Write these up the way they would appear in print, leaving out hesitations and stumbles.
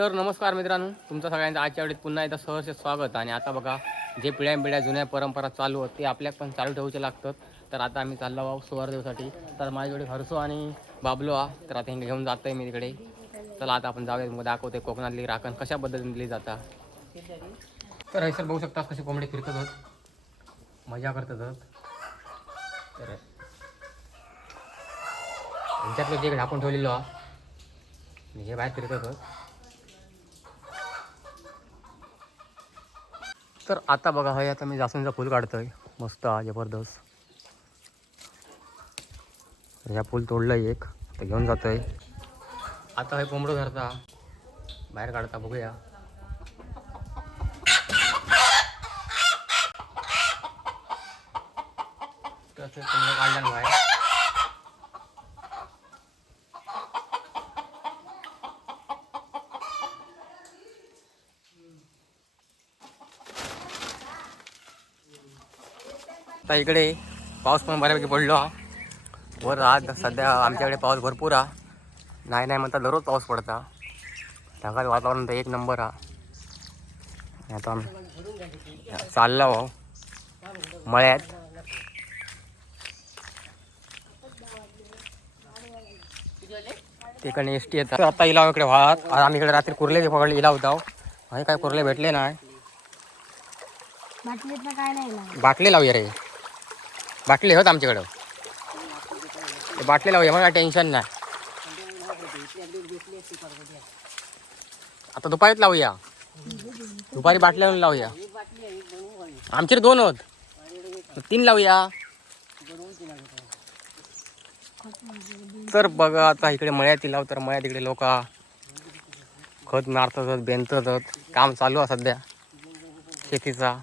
तर नमस्कार मित्रांनो, तुमचं सगळ्यांचं आजच्या वेळेत पुन्हा एकदा सहर्ष स्वागत. आणि आता बघा, जे पिढ्यानपिढ्या जुन्या परंपरा चालू होत ते आपल्या पण चालू ठेवूचे लागतात. तर आता आम्ही चाललो आहोत सुवर्देवसाठी. तर माझ्याकडे हर्षो आणि बाबलो हा. तर आता हे घेऊन जातोय मी तिकडे. चला आता आपण जाऊया, मग दाखवते कोकणातली राखण कशा पद्धतीने दिली जाता. तर हे सर बघू शकता कसे कोंबडे फिरतात होत, मजा करतात होत. तर यांच्यातलं जे ढापून ठेवलेलो हा, हे बाहेर फिरतात होत. तर आता बघा, हे आता मी जास्वंदीचं फूल काढतोय, मस्त हा जबरदस्त. ह्या फूल तोडलंय एक, तर घेऊन जातोय. आता हे कोंबडं धरता बाहेर काढता, बघूया. तसं कोंबडं काढलं बाहेर. आता इकडे पाऊस पण बऱ्यापैकी पडलो हा. वर आज सध्या आमच्याकडे पाऊस भरपूर हा. नाही नाही म्हणता दररोज पाऊस पडता. ढगाळ वातावरण तर एक नंबर हा. आता आम्ही चाललो हो मळ्यात. तिकडे एस टी येतात. आता इलाव इकडे वाहत. आम्ही इकडे रात्री कुर्ले पकडले, इलाव होता. हे काय कुर्ले भेटले नाही. बाटले लावूया रे, बाटले होत आमच्याकडं. बाटले लावूया, मला टेन्शन नाही. आता दुपारीच लावूया, दुपारी बाटल्या लावूया. आमचे 2 होत, 3 लावूया. तर बघा आता इकडे मळ्यात लाव, तर मळ्यात इकडे लोक खत मारतात, बेंतात. काम चालू आहे सध्या शेतीचा.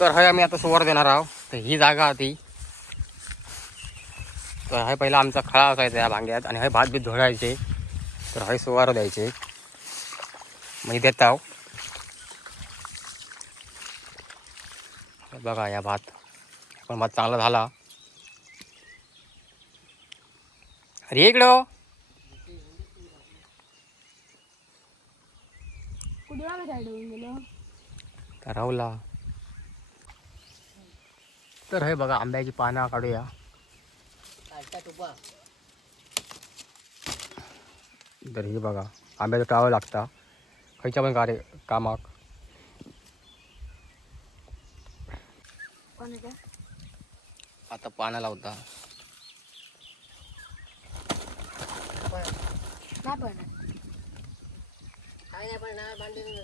तर हे आम्ही आता सुवर देणार आहोत. तर ही जागा होती, तर हे पहिला आमचा खळा असायचा या भांग्यात, आणि हे भात बीत झोडायचे. तर हे सुवार द्यायचे, म्हणजे देत आहो. बघा या भात, पण भात चांगला झाला. अरे इकडं तर राहुला. तर हे बघा आंब्याची पानं काढूया. तर हे बघा आंब्याचं टावं लागता खयच्या पण कामाक. आता पानं लावता.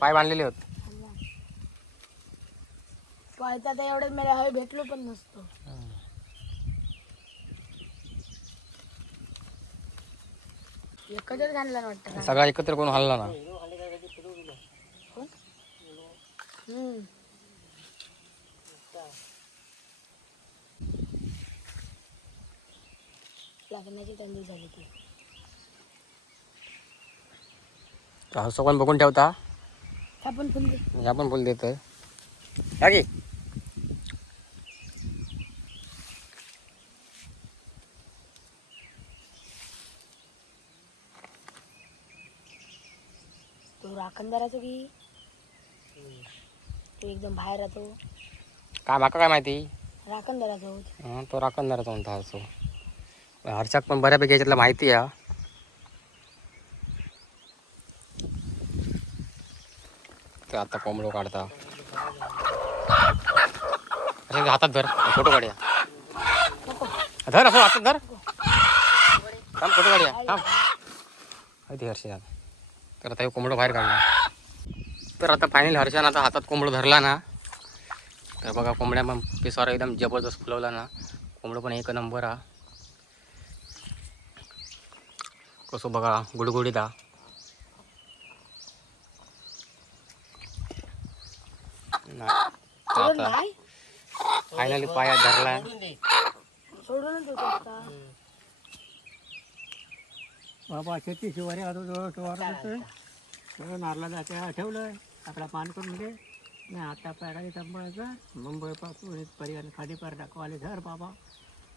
पाय बांधलेले होत. पायता तर एवढे मला हवे भेटलो पण नसतो. एकच घालला वाटतं, सगळा एकत्र कोण हल्ला ना. लग्नाची तंदी झाली ती. असं पण बघून ठेवता. आपण फुल ह्या पण फुल देतोय. या की तो राखणदाराचो की तो एकदम बाहेर राहतो. काय माका काय माहिती. राखणदाराचो तो राखणदाराचा म्हणता हर्षो. हर्षाक पण बऱ्यापैकी याच्यातलं माहिती आहे. तर आता कोंबडो काढता. अरे हातात धर, फोटो काढूया. धर असं हातात धर, थांब फोटो काढूया. थांब ते हर्षा. तर आता हे कोंबडो बाहेर काढला. तर आता फायनली हर्षानं आता हातात कोंबडो धरला ना. तर बघा कोंबड्या पण पिसारा एकदम जबरदस्त फुलवला ना. कोंबडो पण एक नंबर हा. कसं बघा गुडगुडीत हा. आता फायनली पायात धरलाय. बाबा शेती शिवारी आलो जवळ नारला जायचं ठेवलं आपला पान करून दे. नाही आता पॅराडी तंबाचं मुंबईपासून पर्यंत खाली पर दाखवाले धर बाबा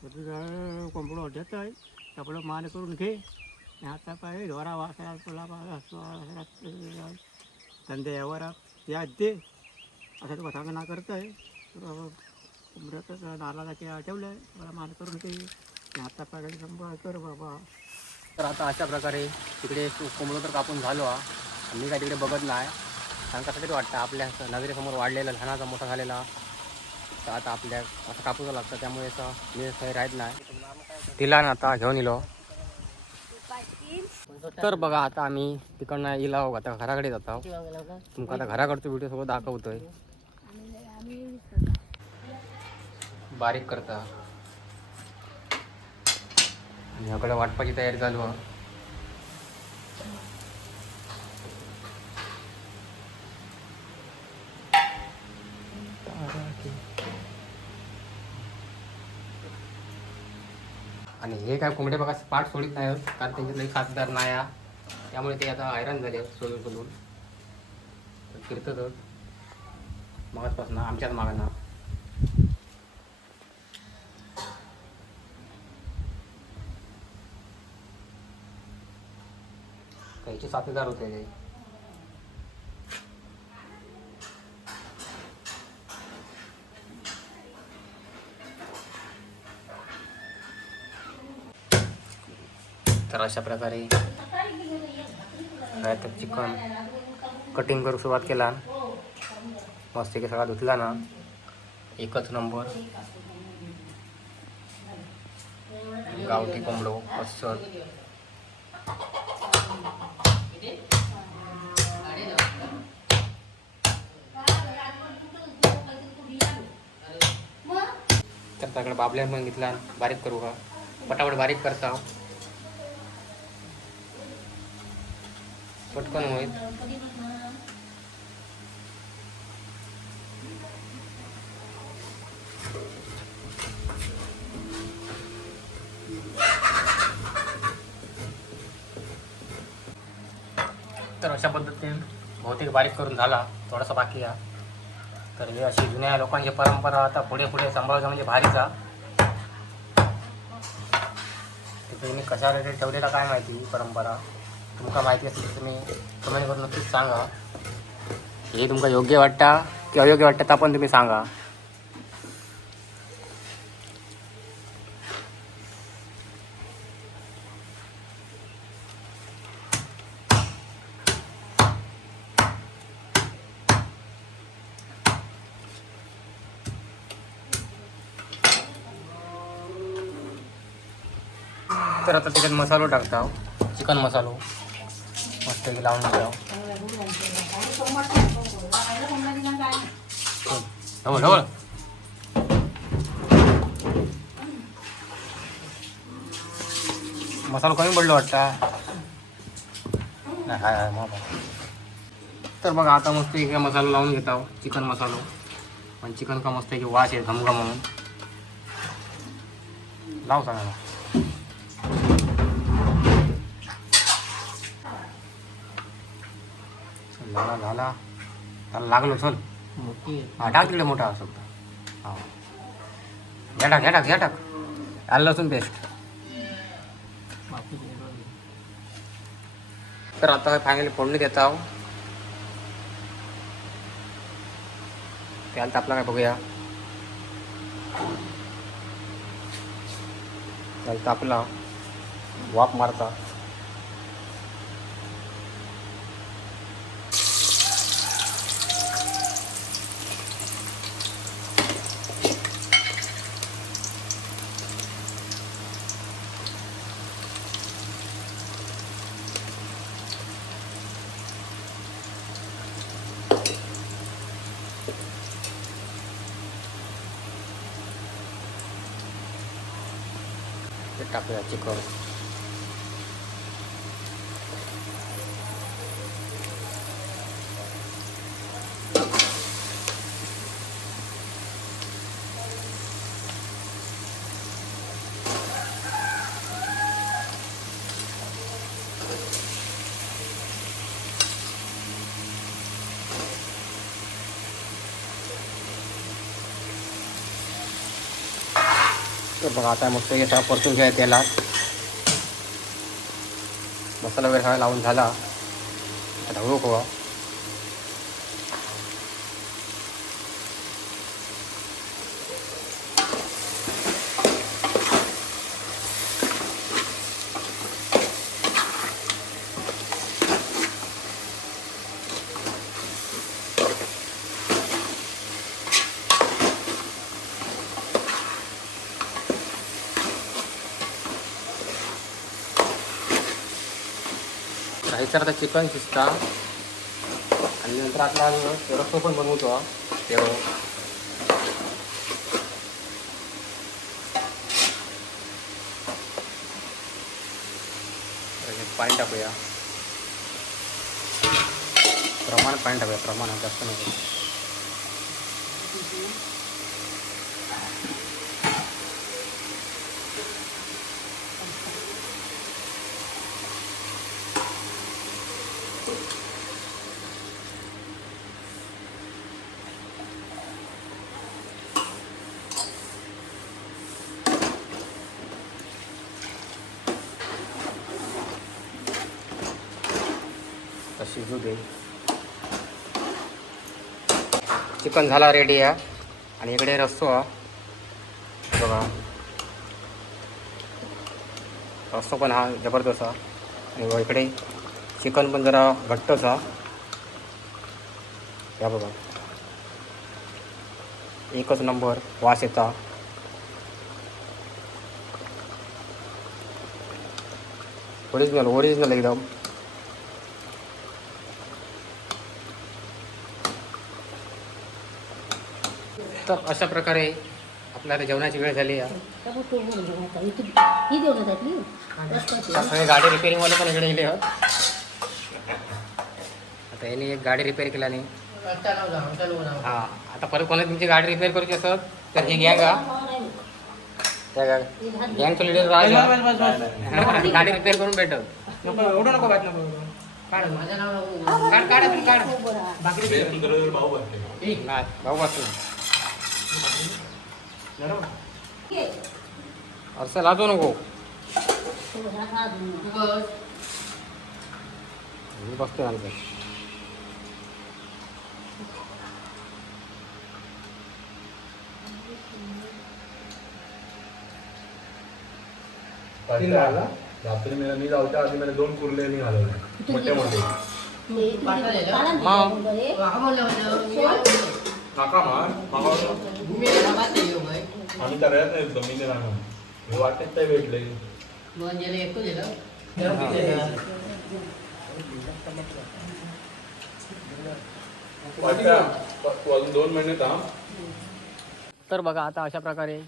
तुझं कोंबडं देत आहे आपलं मान करून घे आता पाय ढोरा वासरा तुला धंदे यावर या दे असं तू कथा ना करत आहे कोंबड्याचं नारळाला ठेवलं आहे मला मान करून घे आता पाय शंभर कर बाबा. तर आता अशा प्रकारे तिकडे कोंबडं तर कापून झालो हा. मी काय तिकडे बघत नाही कारण कसं तरी वाटतं आपल्या नजरेसमोर वाढलेला लहानाचा मोठा झालेला तर आता आपल्या असं कापूचं लागतं त्यामुळे असं मी काही राहत नाही तिला ना आता घेऊन येलो. तर बघा आता आम्ही तिकडनं येला आता घराकडे जात आहोत. तुमका आता घराकडचं व्हिडिओ सगळं दाखवतोय बारीक करता आणि याकडे वाटपाची तयारी चालू आहे. आणि हे काय कोंबडे बघा पाठ सोडित नाही कारण त्यांच्यातलं खासदार नाही आहे. त्यामुळे ते आता हैराण झाले सोडून सोडून फिरतच मगाचपासून आमच्याच मागांना. काहीचे साथीदार होते ते. तर अशा प्रकारे काय तर चिकन कटिंग करू सुरुवात केला मस्त की सगळा धुतला ना एकच नंबर गावठी कोंबडो अस्सल. तर त्याकडे बाबल्या पण घेतला बारीक करू का पटापट बारीक करता पटकन होईल. तर अशा पद्धतीने बहुतेक बारीक करून झाला थोडासा बाकी आहे. तर हे अशी जुन्या लोकांची परंपरा आता पुढे पुढे सांभाळायचं म्हणजे भारीचा. तिथे मी कशा रिलेटेड ठेवलेला काय माहिती परंपरा तुमका माहिती असेल तर तुम्ही कमेंट करून नक्कीच सांगा. हे तुमका योग्य वाटता की अयोग्य वाटतं तर पण तुम्ही सांगा. तर आता त्याच्यात मसालो टाकता चिकन मसालो मस्त लावून घ्या. ढवळ ढवळ मसाला कमी पडलो वाटता नाही हाय हाय मग. तर बघा आता मस्त एक मसाला लावून घेता चिकन मसालो पण चिकन का मस्त की वास आहे घमघम म्हणून लाव सांगा. झाला झाला त्याला लागलो चल हा टाक तिकडे मोठा असं हा घ्या टाक घ्या टाक घ्या टाक आलं लसूण पेस्ट. तर आता फायनली फोडणी देता त्याला तापला काय बघूया. त्याला तापला वाफ मारता टाकूया चिकन. तर बघा आता मस्त हे सगळं परतून घ्या त्याला मसाला वगैरे सगळा लावून झाला आता हळू खवा राहायचं आता चिकन शिजता आणि नंतर आपला रस्सो पण बनवतो तेव्हा पाणी टाकूया प्रमाण पाणी टाकूया प्रमाणात जास्त नको शिजू दे चिकन झाला रेडी आहे आणि इकडे रस्सो बघा रस्सो पण हा जबरदस्त आणि इकडे चिकन पण जरा घट्टच या बघा एकच नंबर वास येता ओरिजिनल एकदम तर अशा प्रकारे आपल्याला जेवणाची वेळ झाली आहे सगळे गाडी रिपेअरिंगवाले पण इकडे गेले आहोत आता यांनी एक गाडी रिपेअर केला नाही हां आता परत कोणा तुमची गाडी रिपेअर करूची असत तर ही गँग त्या गँगचं लिडर गाडी रिपेअर करून भेटत एवढं नको बात नको भाऊ बसतो असं लाजू नको मी बसतो आणखी रात्री मी जाऊच्या आधी मला 2 कुर्ले मी घालवले मोठे मोठे काका मार आम्ही तर राहत नाही जमिनी राहणार हे वाटेत काय भेटले अजून 2 महिने थांब तर बघा आता अशा प्रकारे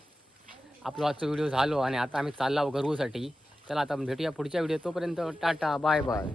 आपला आजचा व्हिडिओ झालो आणि आता आम्ही चाललो गरवूसाठी चला आता भेटूया पुढच्या व्हिडिओ तोपर्यंत टाटा बाय बाय